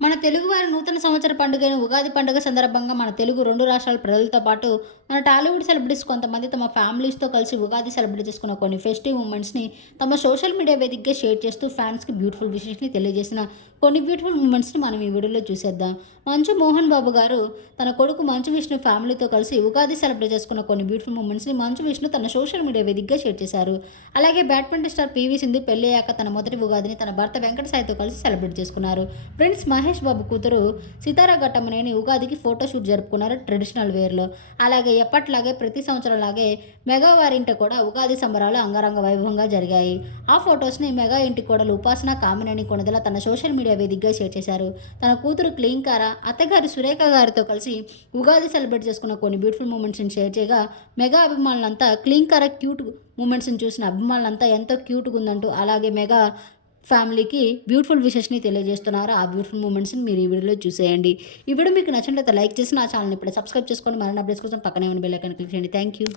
మన తెలుగువారి నూతన సంవత్సర పండుగైన ఉగాది పండుగ సందర్భంగా మన తెలుగు 2 రాష్ట్రాల ప్రజలతో పాటు మన టాలీవుడ్ సెలబ్రిటీస్ కొంతమంది తమ ఫ్యామిలీస్‌తో కలిసి ఉగాది సెలబ్రేట్ చేసుకున్న కొన్ని ఫెస్టివ్ మూమెంట్స్‌ని తమ సోషల్ మీడియా వేదికగా షేర్ చేస్తూ ఫ్యాన్స్‌కి బ్యూటిఫుల్ విషెస్‌ని తెలియజేసిన కొన్ని బ్యూటిఫుల్ మూమెంట్స్‌ని మనం ఈ వీడియోలో చూసేద్దాం. మంచు మోహన్ బాబు గారు తన కొడుకు మంచు విష్ణు ఫ్యామిలీతో కలిసి ఉగాది సెలబ్రేట్ చేసుకున్న కొన్ని బ్యూటిఫుల్ మూమెంట్స్‌ని మంచు విష్ణు తన సోషల్ మీడియా వేదికగా షేర్ చేశారు. అలాగే బ్యాడ్మింటన్ స్టార్ పీవీ సింధు పెళ్ళయ్యాక తన మొదటి ఉగాదిని తన భర్త వెంకట సాయితో కలిసి సెలబ్రేట్ చేసుకున్నారు. ప్రిన్స్ మహేష్ బాబు కూతురు సితారా ఘట్టమనేని ఉగాదికి ఫోటోషూట్ జరుపుకున్నారు ట్రెడిషనల్ వేర్లో. అలాగే ఎప్పట్లాగే ప్రతి సంవత్సరంలాగే మెగా వారింట కూడా ఉగాది సంబరాలు అంగరంగ వైభవంగా జరిగాయి. ఆ ఫొటోస్ని మెగా ఇంటి కోడలు ఉపాసన కామినేని కొణిదెల తన సోషల్ మీడియా వేదికగా షేర్ చేశారు. తన కూతురు క్లీంకార అత్తగారి సురేఖ గారితో కలిసి ఉగాది సెలబ్రేట్ చేసుకున్న కొన్ని బ్యూటిఫుల్ మూమెంట్స్ని షేర్ చేయగా మెగా అభిమానులంతా క్లీంకార క్యూట్ మూమెంట్స్ని చూసిన అభిమానులంతా ఎంతో క్యూట్గా ఉందంటూ అలాగే మెగా ఫ్యామిలీకి బ్యూటిఫుల్ విషెస్‌ని తెలియజేస్తున్నారు. ఆ బ్యూటిఫుల్ మూమెంట్స్‌ని మీరు ఈ వీడియోలో చూసేయండి. ఈ వీడియో మీకు నచ్చినట్లయితే లైక్ చేసి నా ఛానల్‌ని ఇప్పుడే సబ్స్క్రైబ్ చేసుకోండి. మరిన్ని అప్డేట్స్ కోసం పక్కనే ఉన్న బెల్ ఐకాన్ క్లిక్ చేయండి. Thank you.